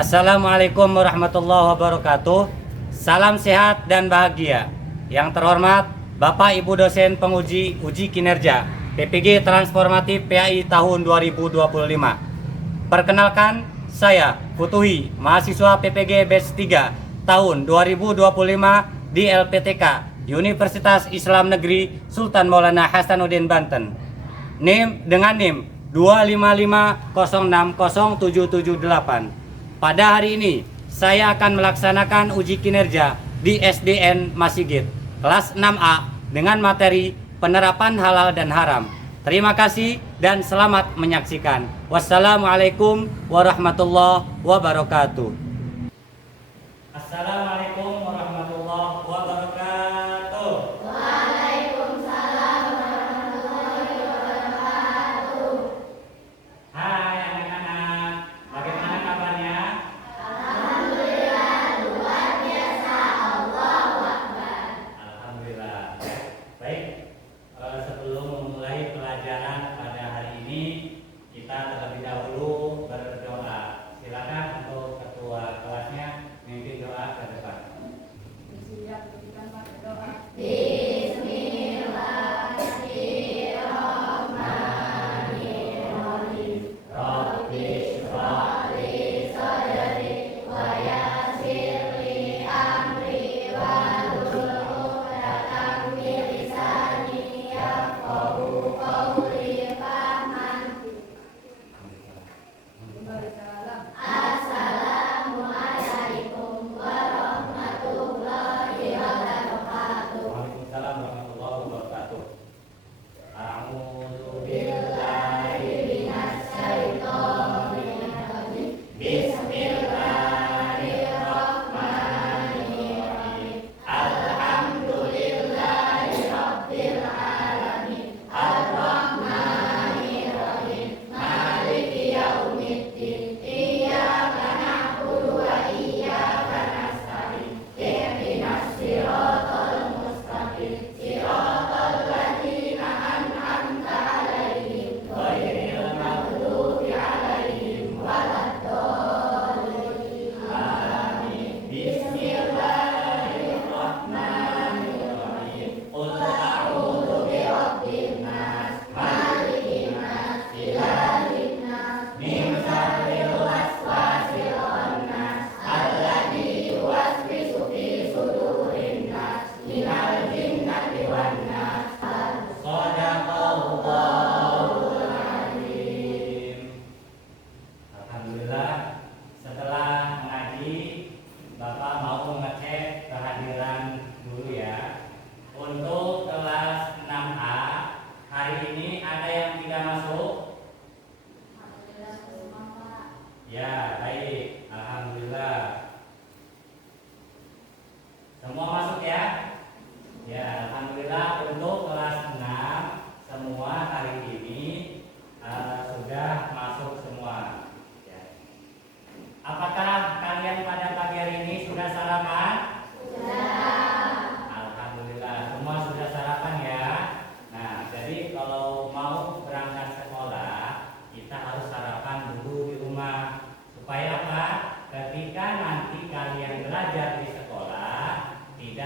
Assalamualaikum warahmatullahi wabarakatuh. Salam sehat dan bahagia. Yang terhormat Bapak Ibu dosen penguji uji kinerja PPG Transformatif PAI tahun 2025. Perkenalkan, saya Futuhi, mahasiswa PPG Batch 3 tahun 2025 di LPTK Universitas Islam Negeri Sultan Maulana Hasanuddin Banten. Dengan NIM 255060778. Pada hari ini, saya akan melaksanakan uji kinerja di SDN Masigit, kelas 6A dengan materi penerapan halal dan haram. Terima kasih dan selamat menyaksikan. Wassalamualaikum warahmatullahi wabarakatuh. Assalamualaikum warahmatullahi wabarakatuh. Waalaikumsalam warahmatullahi wabarakatuh. Hai anak-anak, bagaimana kabarnya? Alhamdulillah, luar biasa. Allahu Akbar. Alhamdulillah. Baik, sebelum memulai pelajaran pada hari ini, kita terlebih dahulu berdoa. Silakan untuk ketua kelasnya memimpin doa ke depan. Bismillahirrahmanirrahim. Rabbi shrah li sadri wa yassir li amri wahlul 'uqdatam min lisani yafqahu qawli. Assalamualaikum warahmatullahi wabarakatuh. Waalaikumsalam warahmatullahi wabarakatuh. A'udzu Billahi minasyaitonir rajim. Bismillahirrahmanirrahim. Alhamdulillahi rabbil alamin. Ar-Rahmanirrahim. Maliki yaumiddin. Iyyaka na'budu wa iyyaka nasta'in. Ihdinas siratal mustaqim. Siratal ladzina an'amta 'alaihim ghairil maghdubi 'alaihim waladdallin. Amin. Bismillahirrahmanirrahim. Qul a'udzu birabbin nas, malikin nas, ilahin nas, min syarril waswasil khannas, alladzi yuwaswisu fi sudurin nas, minal jinnati wan nas. Shadaqallahul Azim. Alhamdulillah, setelah mengaji, Bapak mau mengecek kehadiran dulu ya. Untuk kelas 6A, hari ini ada yang tidak masuk? Ya, baik. Alhamdulillah. Semua masuk ya? Ya, alhamdulillah untuk kelas 6 semua hari ini sudah masuk semua. Ya. Apakah kalian pada pagi hari ini sudah sarapan? Alhamdulillah, semua sudah sarapan ya. Nah, jadi kalau mau berangkat sekolah, kita harus sarapan dulu di rumah. Supaya apa? Ketika nanti kalian belajar di sekolah, tidak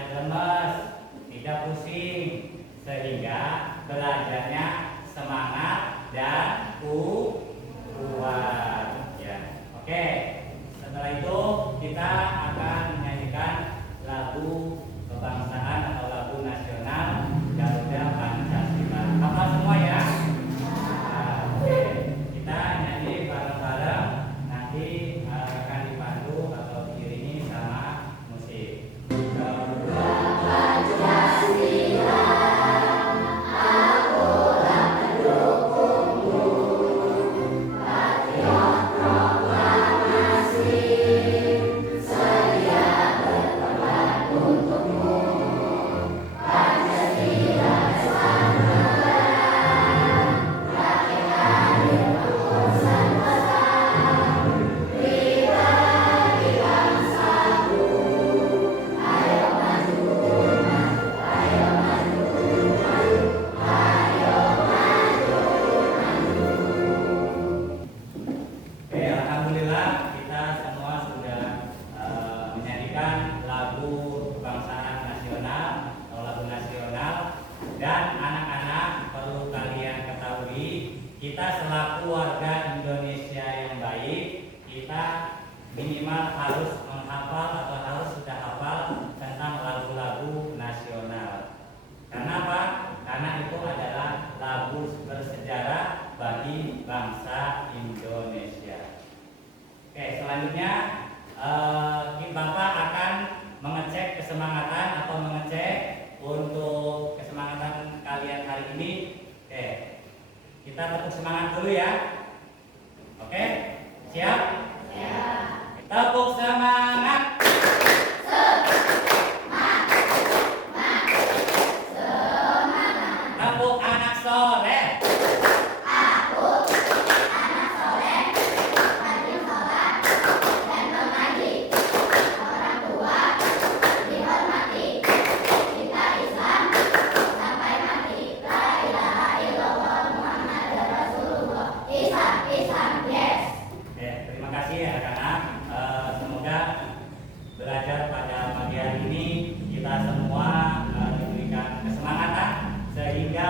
harus menghafal atau harus sudah hafal tentang lagu-lagu nasional. Kenapa? Karena itu adalah lagu bersejarah bagi bangsa Indonesia. Oke, selanjutnya Bapak akan mengecek kesemangatan atau mengecek untuk kesemangatan kalian hari ini. Oke, kita tepuk semangat dulu ya. Oke, siap? Siap. Tepuk semangat. Tepuk anak soleh. Terima kasih anak-anak. Semoga belajar pada pagi hari ini kita semua diberikan kesemangatan sehingga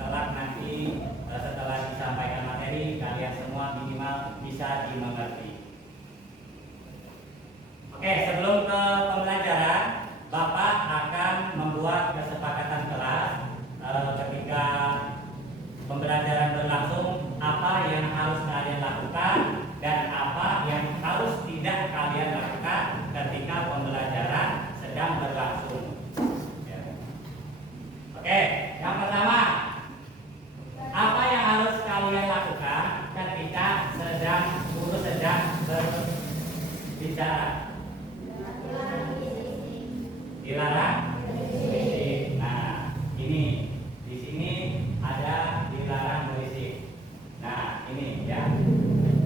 kelak nanti setelah disampaikan materi kalian semua minimal bisa dimengerti. Oke, sebelum ke pembelajaran, Bapak akan membuat kesepakatan kelas ketika pembelajaran berlangsung, apa yang harus kalian lakukan dan apa yang harus tidak kalian lakukan ketika pembelajaran sedang berlangsung. Ya. Oke, yang pertama, apa yang harus kalian lakukan ketika guru sedang berbicara? Dilarang berisik. Nah, ini di sini ada dilarang berisik. Nah, ini ya.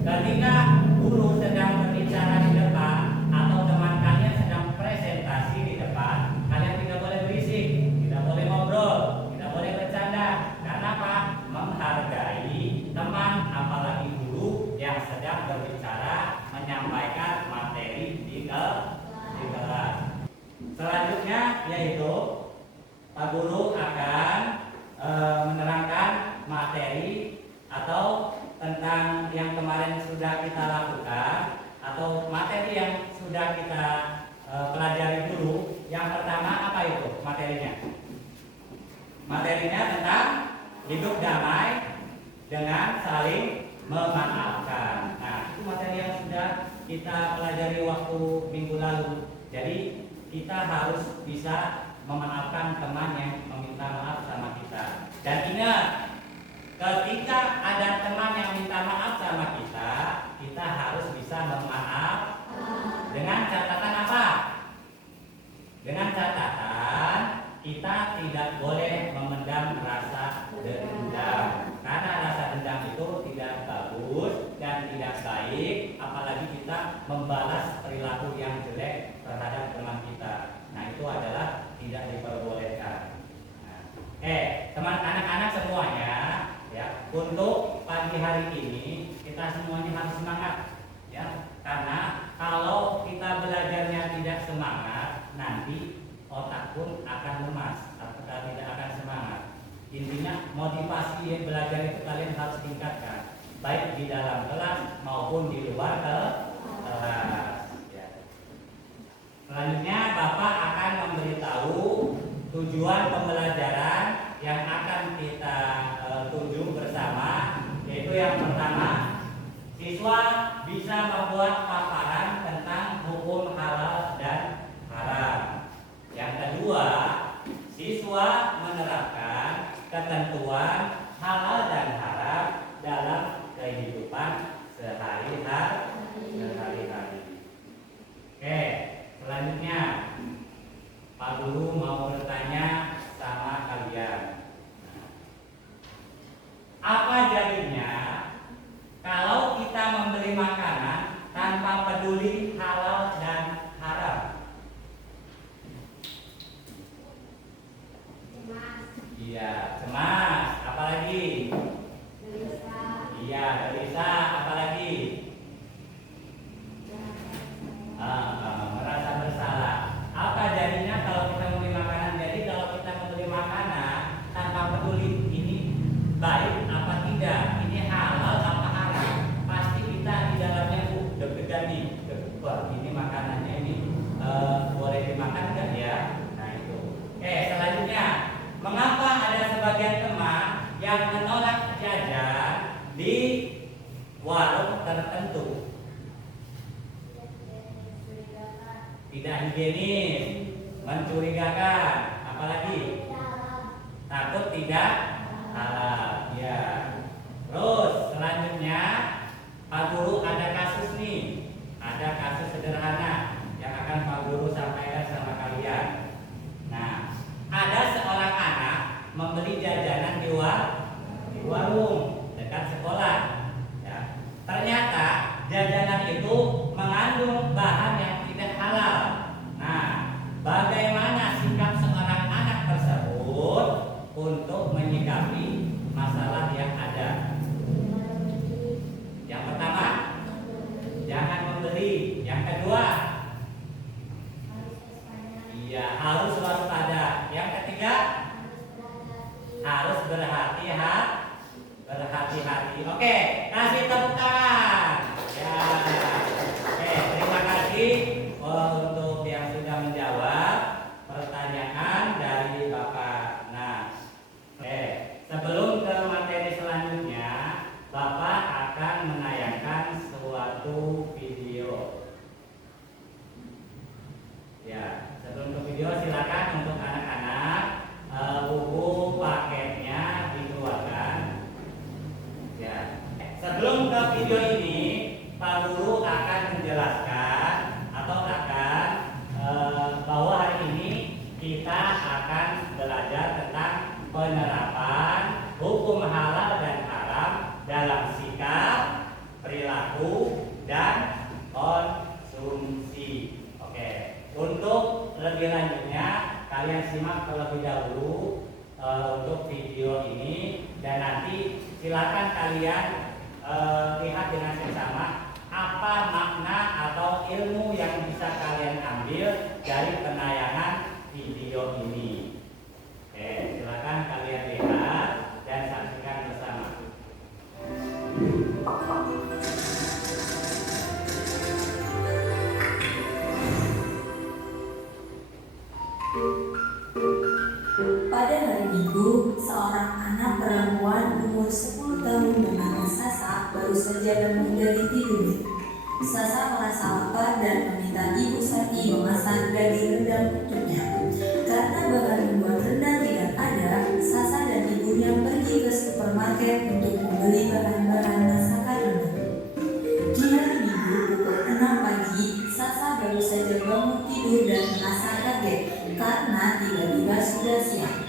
Ketika guru sedang berbicara di depan atau teman kalian sedang presentasi di depan, kalian tidak boleh berisik, tidak boleh ngobrol, tidak boleh bercanda. Karena apa? Menghargai teman, apalagi guru yang sedang berbicara menyampaikan materi di kelas. Selanjutnya yaitu Pak Guru akan menerangkan materi atau tentang yang kemarin sudah kita lakukan atau materi yang sudah kita pelajari dulu. Yang pertama apa itu materinya? Materinya tentang hidup damai dengan saling memaafkan. Nah, itu materi yang sudah kita pelajari waktu minggu lalu. Jadi kita harus bisa memaafkan teman yang meminta maaf sama kita. Dan ingat, ketika ada teman yang minta maaf sama kita, kita harus bisa memaaf dengan catatan apa? Dengan catatan kita tidak boleh memendam rasa dendam. Karena rasa dendam itu tidak bagus dan tidak baik, apalagi kita membalas perilaku yang jelek terhadap teman kita. Nah, itu adalah tidak diperbolehkan. Teman anak-anak semuanya, ya, untuk pagi hari ini kita semuanya harus semangat, ya. Karena kalau kita belajarnya tidak semangat, nanti otak pun akan lemas atau tidak akan semangat. Intinya motivasi belajar itu kalian harus tingkatkan, baik di dalam kelas maupun di luar kelas. Ya. Selanjutnya Bapak akan memberitahu tujuan pembelajaran yang akan kita tuju bersama, yaitu yang pertama, siswa bisa membuat paparan tentang hukum halal dan haram. Yang kedua, siswa menerapkan ketentuan halal dan haram dalam kehidupan sehari-hari. Oke, selanjutnya Pak Guru mau bertanya sama kalian. Apa jadinya kalau kita membeli makanan tanpa peduli halal dan haram? Iya, cemas. Apalagi? Iya, gelisah. Apalagi? Merasa bersalah. Apa jadinya kalau kita membeli makanan? Jadi kalau kita membeli makanan tanpa peduli ini baik apa tidak, ini halal apa haram, pasti kita di dalamnya deg-degan nih. Wah, ini makanan higienis, mencurigakan, apalagi takut tidak halal. Ya. Terus selanjutnya Pak Guru ada kasus nih, ada kasus sederhana yang akan Pak Guru sampaikan sama kalian. Nah, ada seorang anak membeli jajanan di warung dekat sekolah. Ya. Ternyata jajanan itu mengandung bahan yang tidak halal. Nah, bagaimana sikap seorang anak tersebut untuk menyikapi masalah yang ada? Yang pertama, jangan membeli. Yang kedua, iya, harus waspada. Yang ketiga, harus berhati-hati. Oke, kasih tepuk tangan. Ya. Oke, terima kasih untuk yang sudah menjawab pertanyaan dari Bapak. Nah, sebelum ke materi selanjutnya, Bapak akan menayangkan suatu video. Ya, sebelum ke video silakan untuk anak-anak buku paketnya dikeluarkan. Ya. Sebelum ke video ini, Pak Guru akan menjelaskan atau akan bahwa hari ini kita akan belajar tentang penerapan hukum halal dan haram dalam sikap, perilaku, dan konsumsi. Oke, untuk lebih lanjutnya kalian simak terlebih dahulu untuk video ini, dan nanti silakan kalian lihat dengan seksama apa makna atau ilmu yang bisa kalian ambil dari penayangan video ini. Oke, silakan kalian lihat dan saksikan bersama. Pada hari Minggu, seorang anak perempuan umur 10 tahun bernama Sasa baru saja bangun dari tidurnya. Sasa merasa lapar dan meminta ibu Sati memasak daging rendang untuknya. Karena bahan membuat rendang tidak ada, Sasa dan ibunya pergi ke supermarket untuk membeli bahan-bahan masakan rendang. Di hari Minggu pukul 6 pagi, Sasa baru saja bangun tidur dan merasa kaget karena tiba-tiba sudah siang.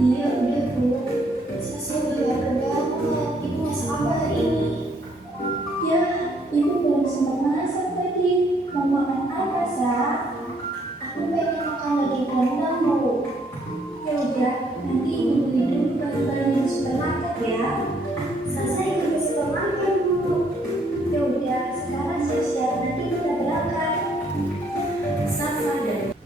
Iya, udah Bu. Sasa udah banget. Ibu masak apa hari ini? Ya, Ibu belum sempat masak tadi. Mau makan apa, Sa? Aku pengen makan daging rendang, Bu. Ya udah, nanti Ibu beli dulu bahan-bahan di supermarket ya. Sasa ikut ke supermarket, Bu. Ya udah, sekarang siap-siap, nanti kita berangkat. Sasa dan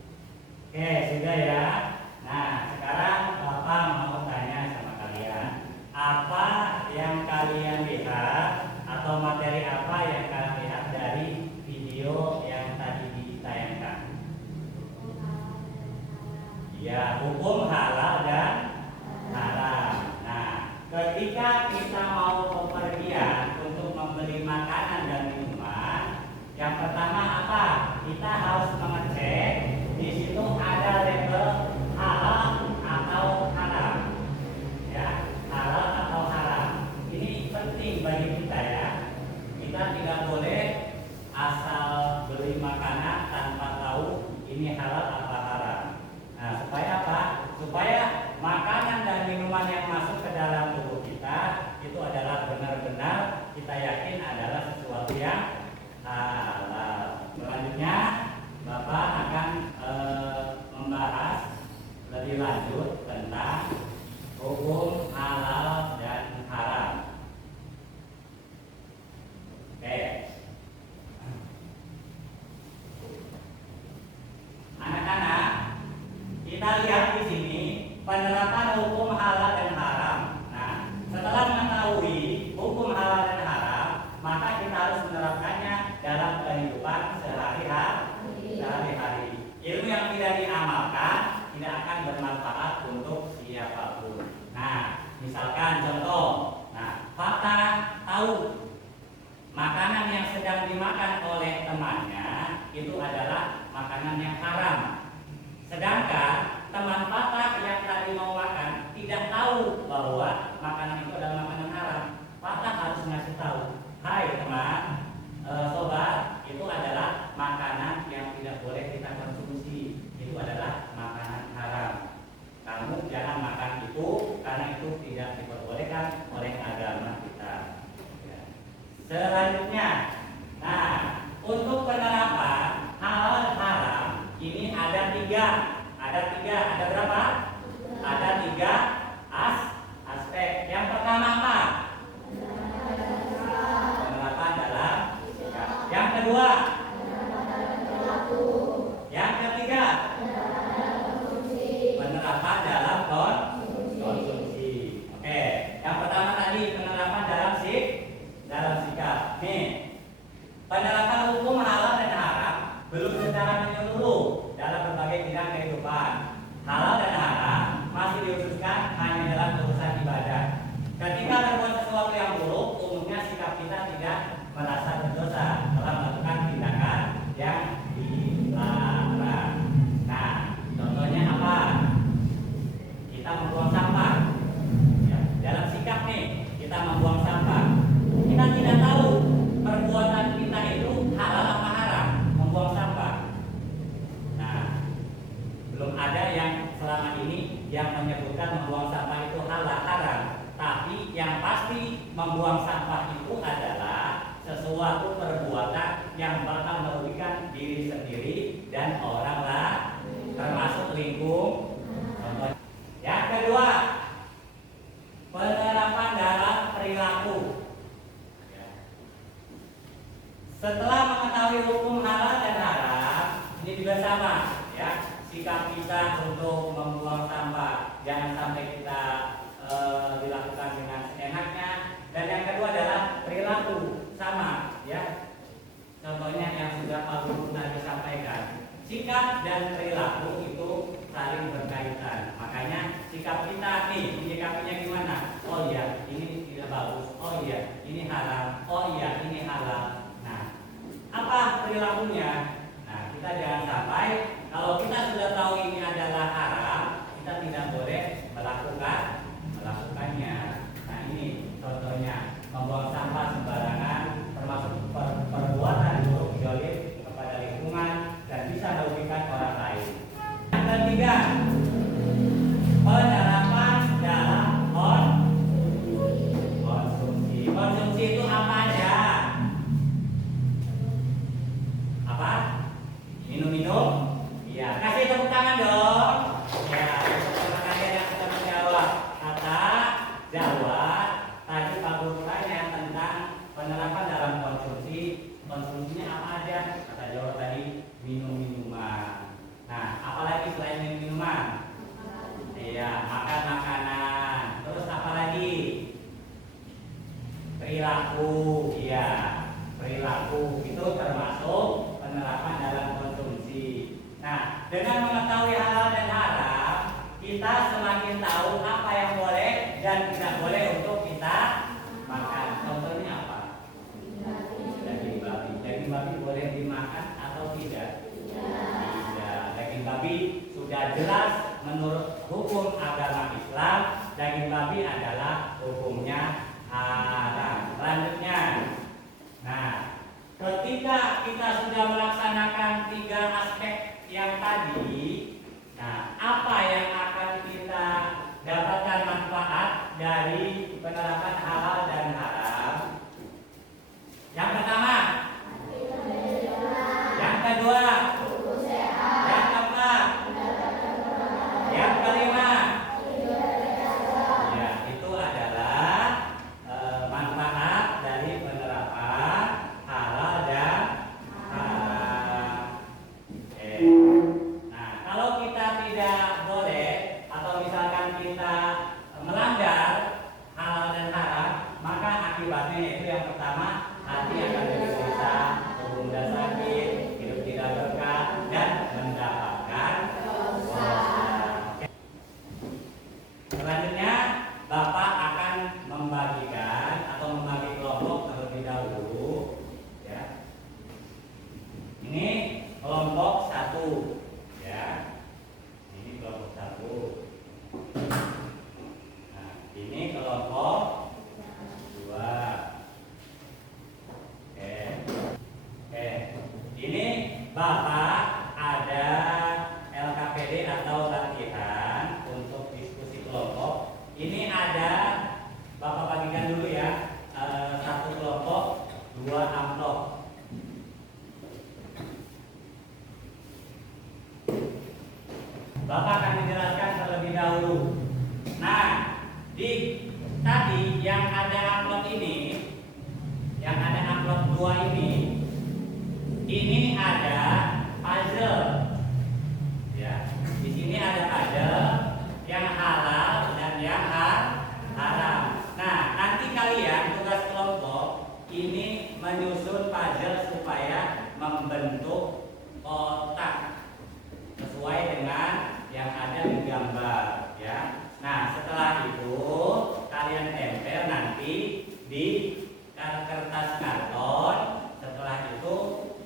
Oke, sudah ya. Nah, sekarang Bapak mau tanya sama kalian, apa yang kalian lihat atau materi apa yang kalian lihat dari video yang tadi ditayangkan? Ya, hukum halal dan haram. Nah, ketika kita mau bepergian untuk membeli makanan dan minuman, yang pertama apa? Kita harus mengecek di situ ada label halal atau haram. Ya, halal atau haram. Ini penting bagi kita ya. Kita tidak boleh asal beli makanan tanpa tahu ini halal apa haram. Nah, supaya apa? Supaya makanan dan minuman yang masuk ke dalam tubuh kita itu adalah benar-benar kita yakin adalah sesuatu yang halal. Selanjutnya Bapak akan membahas lebih lanjut tentang hukum halal dan haram. Oke. Anak-anak, kita lihat di sini penerapan hukum halal dan haram. Nah, setelah mengetahui hukum halal dan haram, maka kita harus menerapkannya dalam kehidupan sehari-hari. Ilmu yang tidak diamalkan yang bermanfaat untuk siapapun. Nah, misalkan contoh, nah, fakta tahu makanan yang sedang dimakan oleh temannya itu adalah makanan yang haram. Sedangkan teman Fatah yang tadi mau makan tidak tahu bahwa makanan itu adalah makanan haram. Fatah harus ngasih tahu, hai teman, sobat, itu adalah makanan yang tidak boleh kita konsumsi. Itu adalah makanan haram. Kamu jangan makan itu karena itu tidak diperbolehkan oleh agama kita. Selanjutnya, nah, untuk penerapan halal haram ini ada tiga. Ada berapa? Ada tiga aspek. Yang pertama apa? Penerapan dalam sikap. Yang kedua? Yang ketiga? Penerapan dalam konsumsi. Oke, yang pertama tadi penerapan dalam sikap. Nih, penerapan hukum halal dan haram belum secara menyeluruh dalam berbagai bidang kehidupan. Halal dan haram masih diususkan hanya dalam urusan ibadah. Ketika berbuat sesuatu yang buruk, umumnya sikap kita tidak merasa berdosa telah melakukan tindakan yang dilarang. Nah, contohnya apa? Kita membuang sampah. Ya, dalam sikap nih, kita membuang sampah. Kita tidak tahu perbuatan kita itu halal apa haram membuang sampah. Nah, belum ada yang selama ini yang menyebutkan membuang sampah itu halal haram. Tapi yang pasti membuang sampah itu adalah sesuatu perbuatan yang bakal merugikan diri sendiri dan orang lain, termasuk lingkungan. Contoh. Yang kedua, penerapan dalam perilaku. Setelah mengetahui hukum halal dan haram, ini juga sama, ya. Sikap kita untuk membuang sampah jangan sampai kita dilakukan dengan seenaknya. Dan yang kedua adalah perilaku, sama, ya. Contohnya yang sudah Pak Guru tadi sampaikan, sikap dan perilaku itu saling berkaitan. Makanya sikap kita nih, menyikapinya gimana? Oh iya, ini tidak bagus. Oh iya, ini haram. Oh iya, ini halal. Apa perilakunya? Nah, kita jangan sampai kalau kita sudah tahu ini adalah haram, kita tidak boleh melakukannya. Nah, ini contohnya membuang sampah sembarangan, termasuk perbuatan buruk zalim kepada lingkungan dan bisa merugikan orang lain. Yang ketiga, penerapan dalam konsumsi. Konsumsi itu apa aja? Apa? Minum-minum? Iya, kasih tepuk tangan dong. Ya, tepuk tangan yang sudah menjawab. Kata jawab tadi Pak Guru tanya tentang penerapan dalam konsumsi. Konsumsinya apa aja? Kata jawab tadi minum-minuman. Nah, apalagi selain minum-minuman? Iya, makan makanan. Terus apa lagi? Perilaku. Iya, perilaku itu termasuk penerapan dalam konsumsi. Nah, dengan mengetahui halal dan haram, kita semakin tahu apa yang boleh dan tidak boleh untuk kita makan. Contohnya apa? Daging babi. Daging babi boleh dimakan atau tidak? Tidak. Daging babi sudah jelas menurut hukum agama Islam, daging babi adalah hukumnya haram. Selanjutnya, nah, ketika kita sudah melaksanakan tiga aspek yang tadi, nah, apa yang akan kita dapatkan manfaat dari penerapan halal dan haram? Yang pertama, yang kedua, yang keempat, yang kelima. Ya, itu adalah manfaat dari penerapan halal dan haram. Nah, kalau kita tidak boleh atau dahulu. Nah, di tadi yang ada amplop ini, yang ada amplop 2 ini ada puzzle. Ya, di sini ada puzzle yang halal dan yang haram. Nah, nanti kalian tugas kelompok ini menyusun puzzle supaya membentuk kotak sesuai dengan yang ada di gambar, ya. Nah, setelah itu kalian tempel nanti di kertas karton. Setelah itu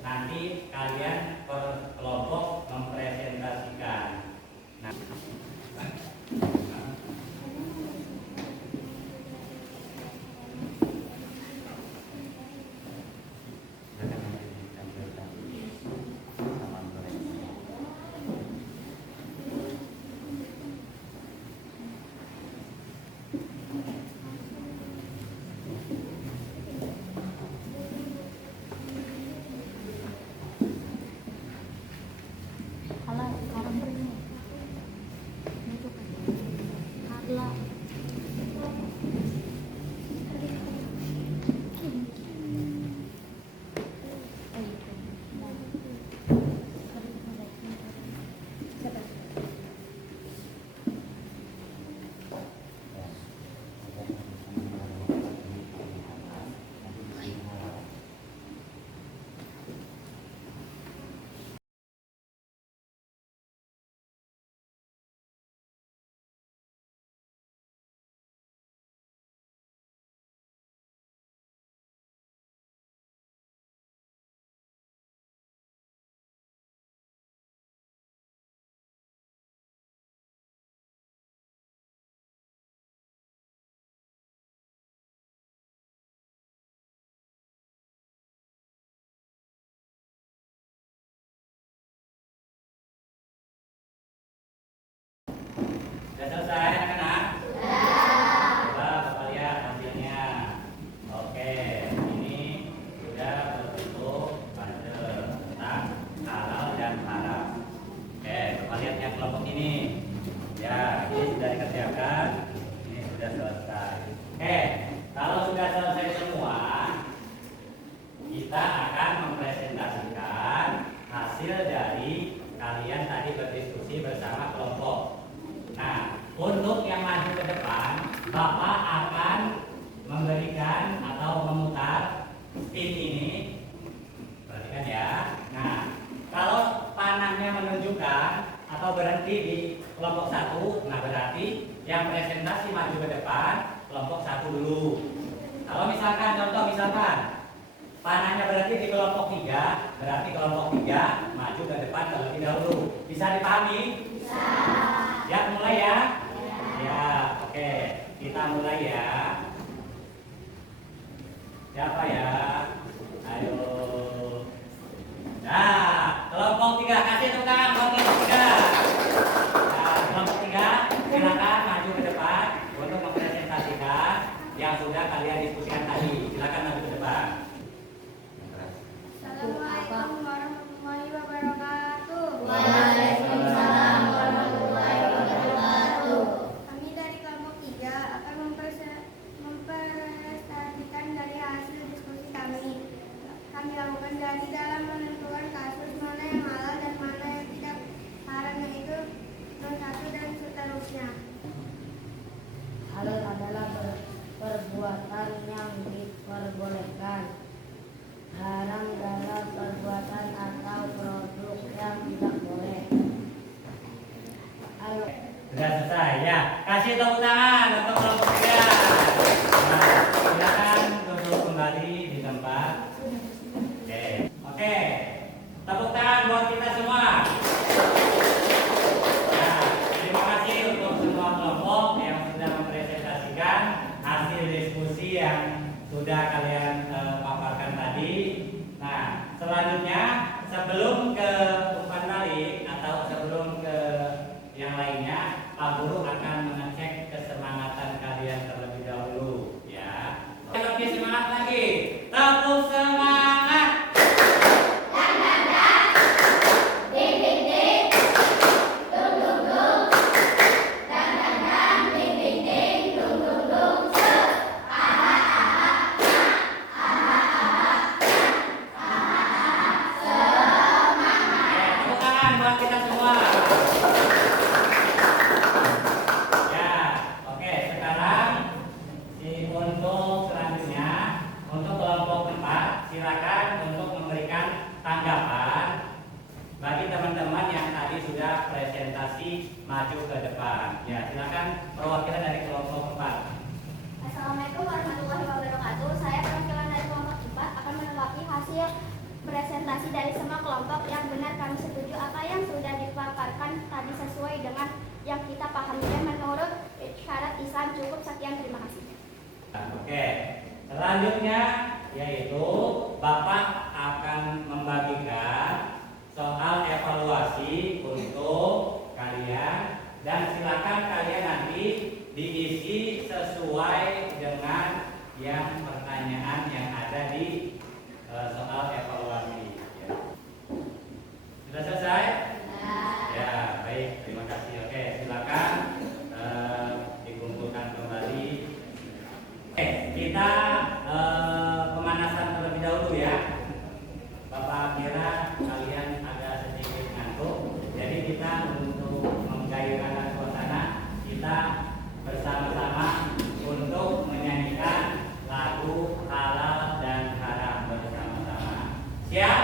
nanti kalian per kelompok mempresentasikan. Nah, sudah selesai anak-anak? Coba Bapak lihat hasilnya. Oke, ini sudah berbentuk puzzle tentang halal dan haram. Oke, Bapak lihat yang kelompok ini. Ya, ini sudah dikerjakan. Ini sudah selesai. Oke, kalau sudah selesai semua, kita akan mempresentasikan hasil dari kalian tadi berdiskusi bersama kelompok. Nah, untuk yang maju ke depan, Bapak akan memberikan atau memutar spin ini. Perhatikan ya. Nah, kalau panahnya menunjukkan atau berhenti di kelompok 1, nah berarti yang presentasi maju ke depan kelompok 1 dulu. Kalau misalkan contoh panahnya berhenti di kelompok 3, berarti kelompok 3 maju ke depan terlebih dahulu. Bisa dipahami? Bisa. Ya, mulai ya. Ya, oke. Kita mulai ya. Siapa ya? Ayo. Nah, kelompok 3 kasih tepuk tangan kelompok 3. Nah, kelompok 3 silakan maju ke depan untuk mempresentasikan yang sudah kalian diskusikan tadi. Silakan maju ke depan. Assalamualaikum warahmatullahi wabarakatuh. Waalaikumsalam warahmatullahi wabarakatuh. Kami dari kelompok 3 akan mempresentasikan dari hasil diskusi kami. Kami lakukan dari dalam menentukan kasus mana yang halal dan mana yang tidak haram, yaitu 01 dan seterusnya. Halal adalah perbuatan yang diperbolehkan. Haram adalah perbuatan atau produk yang tidak boleh. Ayo. Sudah selesai ya. Kasih tepuk tangan untuk kelompok 3. Nah, silakan duduk kembali di tempat. Oke. Tepuk tangan buat kita semua. Ya, terima kasih untuk semua kelompok yang sudah mempresentasikan hasil diskusi yang sudah kalian paparkan tadi. Nah, selanjutnya sebelum ke umpan balik atau sebelum ke yang lainnya, Pak Guru akan mengecek kesemangatan kalian terlebih dahulu, ya. Lebih semangat lagi. Tepuk semangat. Ding ding ding, dung dung dung, silakan perwakilan dari kelompok 4. Assalamualaikum warahmatullahi wabarakatuh. Saya perwakilan dari kelompok 4 akan menanggapi hasil presentasi dari semua kelompok. Yang benar kami setuju apa yang sudah dipaparkan tadi sesuai dengan yang kita pahami dan menurut syarat Islam cukup. Sekian, terima kasih. Oke, selanjutnya yaitu Bapak akan membagikan soal evaluasi untuk kalian dan silakan kalian nanti diisi sesuai dengan yang pertanyaan yang ada di soal evaluasi. Ya. Sudah selesai? Ya, baik. Terima kasih. Oke, silakan dikumpulkan kembali. Oke, kita pemanasan terlebih dahulu ya. Bapak kira kalian agak sedikit ngantuk, jadi kita untuk menggairahkan suasana, kita bersama-sama untuk menyanyikan lagu halal dan haram bersama-sama. Siap?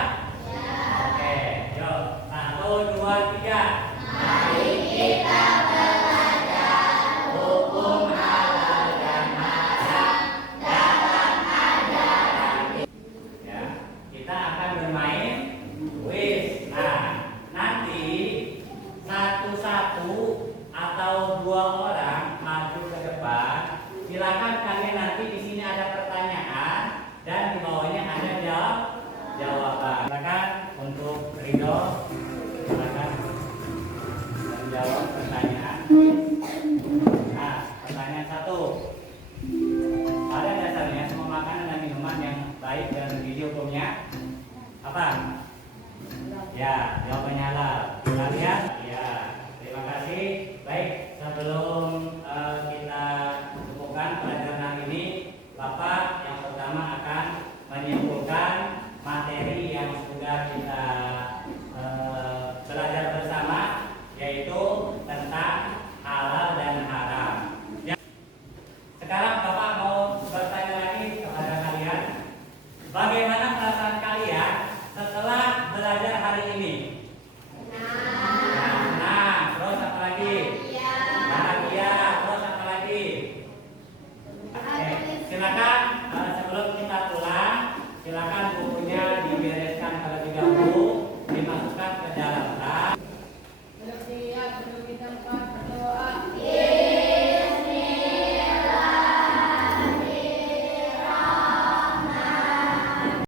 Oke, yuk 1, 2, 3. Mari kita belajar hukum halal dan haram dalam ajaran. Ya, kita akan bermain kuis. Nah, nanti satu-satu atau 2 orang